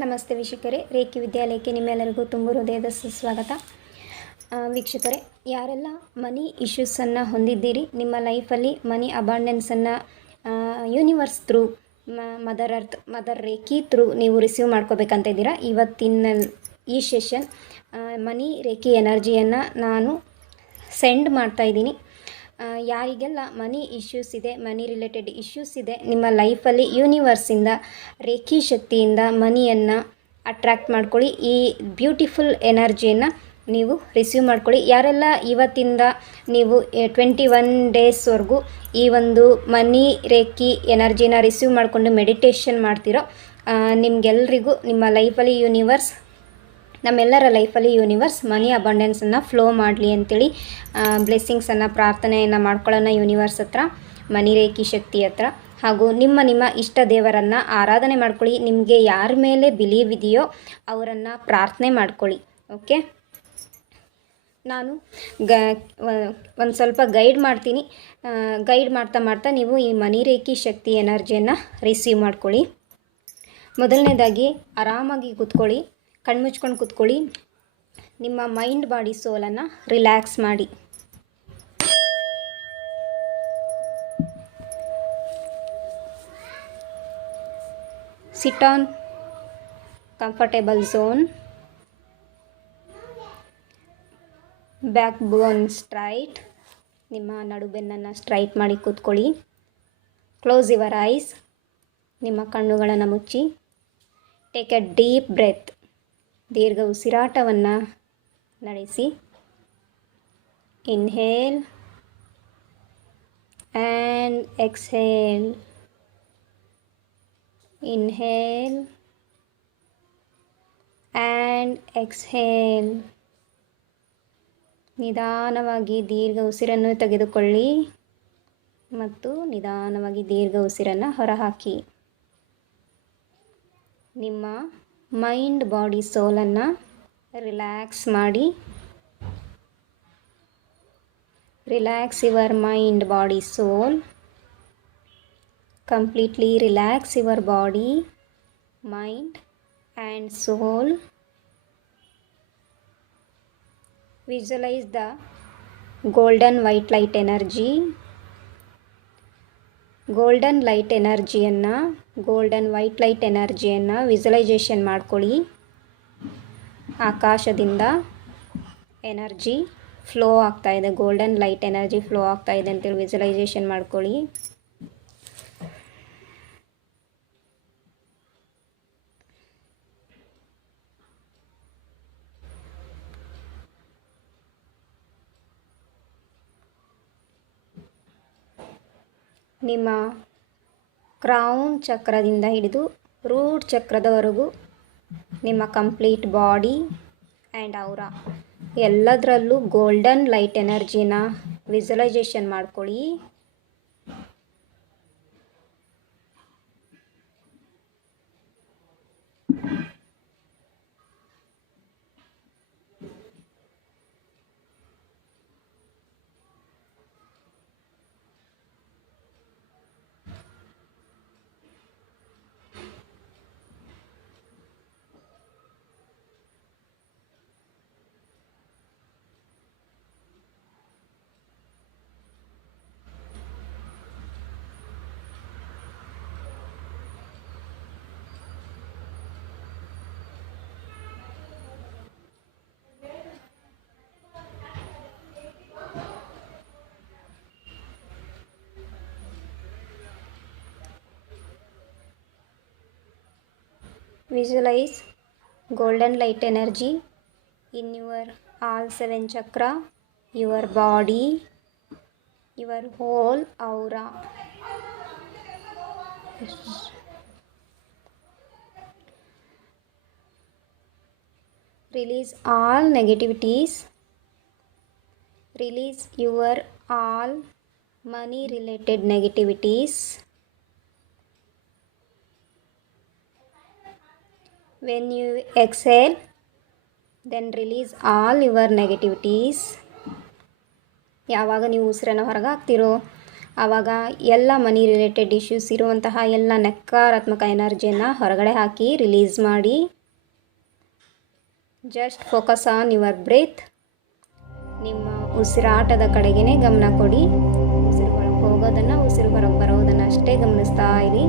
ನಮಸ್ತೆ ವೀಕ್ಷಕರೇ, ರೇಖಿ ವಿದ್ಯಾಲಯಕ್ಕೆ ನಿಮ್ಮೆಲ್ಲರಿಗೂ ತುಂಬ ಹೃದಯದ ಸುಸ್ವಾಗತ. ವೀಕ್ಷಕರೇ, ಯಾರೆಲ್ಲ ಮನಿ ಇಶ್ಯೂಸನ್ನು ಹೊಂದಿದ್ದೀರಿ, ನಿಮ್ಮ ಲೈಫಲ್ಲಿ ಮನಿ ಅಬಾಂಡೆನ್ಸನ್ನು universe through mother Reiki through ನೀವು ರಿಸೀವ್ ಮಾಡ್ಕೋಬೇಕಂತ ಇದ್ದೀರಾ. ಇವತ್ತಿನ ಈ ಸೆಷನ್ ಮನಿ ರೇಖಿ ಎನರ್ಜಿಯನ್ನು ನಾನು ಸೆಂಡ್ ಮಾಡ್ತಾಯಿದ್ದೀನಿ. ಯಾರಿಗೆಲ್ಲ ಮನಿ ಇಶ್ಯೂಸ್ ಇದೆ, ಮನಿ ರಿಲೇಟೆಡ್ ಇಶ್ಯೂಸ್ ಇದೆ, ನಿಮ್ಮ ಲೈಫಲ್ಲಿ ಯೂನಿವರ್ಸಿಂದ ರೇಖಿ ಶಕ್ತಿಯಿಂದ ಮನಿಯನ್ನು ಅಟ್ರ್ಯಾಕ್ಟ್ ಮಾಡ್ಕೊಳ್ಳಿ. ಈ ಬ್ಯೂಟಿಫುಲ್ ಎನರ್ಜಿಯನ್ನು ನೀವು ರಿಸೀವ್ ಮಾಡ್ಕೊಳ್ಳಿ. ಯಾರೆಲ್ಲ ಇವತ್ತಿಂದ ನೀವು 21 ಡೇಸ್ವರೆಗೂ ಈ ಒಂದು ಮನಿ ರೇಖಿ ಎನರ್ಜಿನ ರಿಸೀವ್ ಮಾಡಿಕೊಂಡು ಮೆಡಿಟೇಷನ್ ಮಾಡ್ತಿರೋ ನಿಮಗೆಲ್ರಿಗೂ ನಿಮ್ಮ ಲೈಫಲ್ಲಿ ಯೂನಿವರ್ಸ್, ನಮ್ಮೆಲ್ಲರ ಲೈಫಲ್ಲಿ ಯೂನಿವರ್ಸ್ ಮನಿ ಅಬಂಡೆನ್ಸನ್ನು ಫ್ಲೋ ಮಾಡಲಿ ಅಂತೇಳಿ ಬ್ಲೆಸ್ಸಿಂಗ್ಸನ್ನು ಪ್ರಾರ್ಥನೆಯನ್ನು ಮಾಡ್ಕೊಳ್ಳೋಣ ಯೂನಿವರ್ಸ್ ಹತ್ರ, ಮನಿ ರೇಖಿ ಶಕ್ತಿ ಹತ್ರ. ಹಾಗೂ ನಿಮ್ಮ ಇಷ್ಟ ದೇವರನ್ನು ಆರಾಧನೆ ಮಾಡ್ಕೊಳ್ಳಿ. ನಿಮಗೆ ಯಾರ ಮೇಲೆ ಬಿಲೀವ್ ಇದೆಯೋ ಅವರನ್ನು ಪ್ರಾರ್ಥನೆ ಮಾಡ್ಕೊಳ್ಳಿ. ಓಕೆ, ನಾನು ಒಂದು ಸ್ವಲ್ಪ ಗೈಡ್ ಮಾಡ್ತೀನಿ. ಗೈಡ್ ಮಾಡ್ತಾ ನೀವು ಈ ಮನಿ ರೇಖಿ ಶಕ್ತಿ ಎನರ್ಜಿಯನ್ನು ರಿಸೀವ್ ಮಾಡ್ಕೊಳ್ಳಿ. ಮೊದಲನೇದಾಗಿ ಆರಾಮಾಗಿ ಕೂತ್ಕೊಳ್ಳಿ, ಕಣ್ಮುಚ್ಕೊಂಡು ಕೂತ್ಕೊಳ್ಳಿ. ನಿಮ್ಮ ಮೈಂಡ್ ಬಾಡಿ ಸೋಲನ್ನು ರಿಲ್ಯಾಕ್ಸ್ ಮಾಡಿ. Sit on comfortable zone, back bone straight, ನಿಮ್ಮ ನಡುಬೆನ್ನನ್ನು ಸ್ಟ್ರೈಟ್ ಮಾಡಿ ಕೂತ್ಕೊಳ್ಳಿ. ಕ್ಲೋಸ್ ಯುವರ್ ಐಸ್, ನಿಮ್ಮ ಕಣ್ಣುಗಳನ್ನು ಮುಚ್ಚಿ. ಟೇಕ್ ಎ ಡೀಪ್ ಬ್ರೆತ್, ದೀರ್ಘ ಉಸಿರಾಟವನ್ನು ನಡೆಸಿ. Inhale and exhale, inhale and exhale. ನಿಧಾನವಾಗಿ ದೀರ್ಘ ಉಸಿರನ್ನು ತೆಗೆದುಕೊಳ್ಳಿ ಮತ್ತು ನಿಧಾನವಾಗಿ ದೀರ್ಘ ಉಸಿರನ್ನು ಹೊರಹಾಕಿ. ನಿಮ್ಮ ಮೈಂಡ್ ಬಾಡಿ ಸೋಲನ್ನು ರಿಲ್ಯಾಕ್ಸ್ ಮಾಡಿ. Relax your mind body soul. Completely relax your body, mind and soul. Visualize the golden white light energy. Golden white light ಎನರ್ಜಿಯನ್ನು ವಿಜುವಲೈಸೇಷನ್ ಮಾಡ್ಕೊಳ್ಳಿ. ಆಕಾಶದಿಂದ ಎನರ್ಜಿ ಫ್ಲೋ ಆಗ್ತಾಯಿದೆ, ಗೋಲ್ಡನ್ ಲೈಟ್ ಎನರ್ಜಿ ಫ್ಲೋ ಆಗ್ತಾಯಿದೆ ಅಂತೇಳಿ visualisation ಮಾಡ್ಕೊಳ್ಳಿ. ನಿಮ್ಮ ಕ್ರೌನ್ ಚಕ್ರದಿಂದ ಹಿಡಿದು ರೂಟ್ ಚಕ್ರದವರೆಗೂ ನಿಮ್ಮ ಕಂಪ್ಲೀಟ್ ಬಾಡಿ ಆ್ಯಂಡ್ ಔರಾ ಎಲ್ಲದರಲ್ಲೂ ಗೋಲ್ಡನ್ ಲೈಟ್ ಎನರ್ಜಿನ ವಿಜುವಲೈಸೇಷನ್ ಮಾಡ್ಕೊಳ್ಳಿ. Visualize golden light energy in your all 7 chakra, your body, your whole aura. Release all negativities. Release your all money related negativities. When you exhale, then release all your negativities. ಯಾವಾಗ ನೀವು ಉಸಿರನ್ನು ಹೊರಗೆ ಹಾಕ್ತಿರೋ ಆವಾಗ ಎಲ್ಲ ಮನಿ related issues ಇರುವಂತಹ ಎಲ್ಲ ನಕಾರಾತ್ಮಕ ಎನರ್ಜಿಯನ್ನು ಹೊರಗಡೆ ಹಾಕಿ ರಿಲೀಸ್ ಮಾಡಿ. Just focus on your breath. ನಿಮ್ಮ ಉಸಿರಾಟದ ಕಡೆಗೇ ಗಮನ ಕೊಡಿ. ಉಸಿರು ಒಳಗೆ ಹೋಗೋದನ್ನು, ಉಸಿರು ಹೊರಗೆ ಬರೋದನ್ನು ಅಷ್ಟೇ ಗಮನಿಸ್ತಾ ಇರಿ.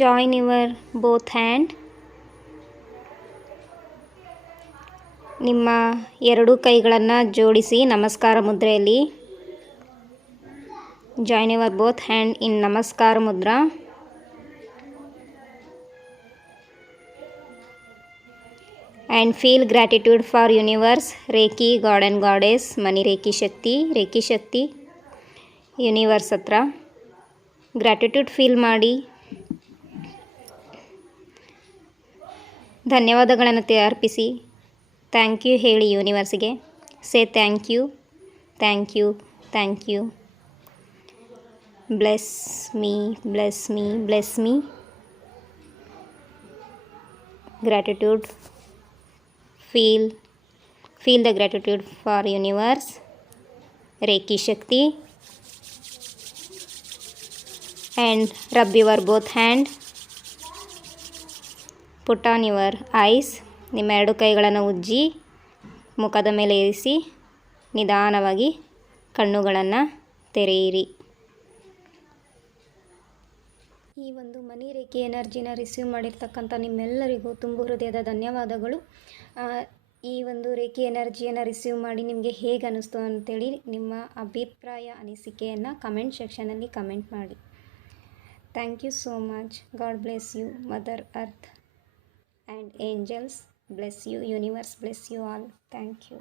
Join your both hand. ನಿಮ್ಮ ಎರಡೂ ಕೈಗಳನ್ನು ಜೋಡಿಸಿ ನಮಸ್ಕಾರ ಮುದ್ರೆಯಲ್ಲಿ. Join your both hand in namaskar mudra. And feel gratitude for universe, Reiki, God and Goddess, Mani Reiki Shakti, universe ಹತ್ರ ಗ್ರ್ಯಾಟಿಟ್ಯೂಡ್ ಫೀಲ್ ಮಾಡಿ. ಧನ್ಯವಾದಗಳನ್ನು ಅರ್ಪಿಸಿ. ಥ್ಯಾಂಕ್ ಯು ಹೇಳಿ ಯೂನಿವರ್ಸ್ಗೆ. Say thank you, thank you, thank you. Bless me, bless me, bless me. Gratitude. Feel the gratitude for universe, Reiki Shakti, and rub your both hand. Put on your eyes. ನಿಮ್ಮ ಎರಡು ಕೈಗಳನ್ನು ಉಜ್ಜಿ ಮುಖದ ಮೇಲೆ ಇರಿಸಿ ನಿಧಾನವಾಗಿ ಕಣ್ಣುಗಳನ್ನು ತೆರೆಯಿರಿ. ಈ ಒಂದು ಮನಿ ರೇಖೆ ಎನರ್ಜಿನ ರಿಸೀವ್ ಮಾಡಿರ್ತಕ್ಕಂಥ ನಿಮ್ಮೆಲ್ಲರಿಗೂ ತುಂಬ ಹೃದಯದ ಧನ್ಯವಾದಗಳು. ಈ ಒಂದು ರೇಖೆ ಎನರ್ಜಿಯನ್ನು ರಿಸೀವ್ ಮಾಡಿ ನಿಮಗೆ ಹೇಗೆ ಅನ್ನಿಸ್ತು ಅಂತೇಳಿ ನಿಮ್ಮ ಅಭಿಪ್ರಾಯ ಅನಿಸಿಕೆಯನ್ನು ಕಮೆಂಟ್ ಸೆಕ್ಷನಲ್ಲಿ ಕಮೆಂಟ್ ಮಾಡಿ. Thank you so much. God bless you. Mother earth and angels bless you. Universe bless you all. Thank you.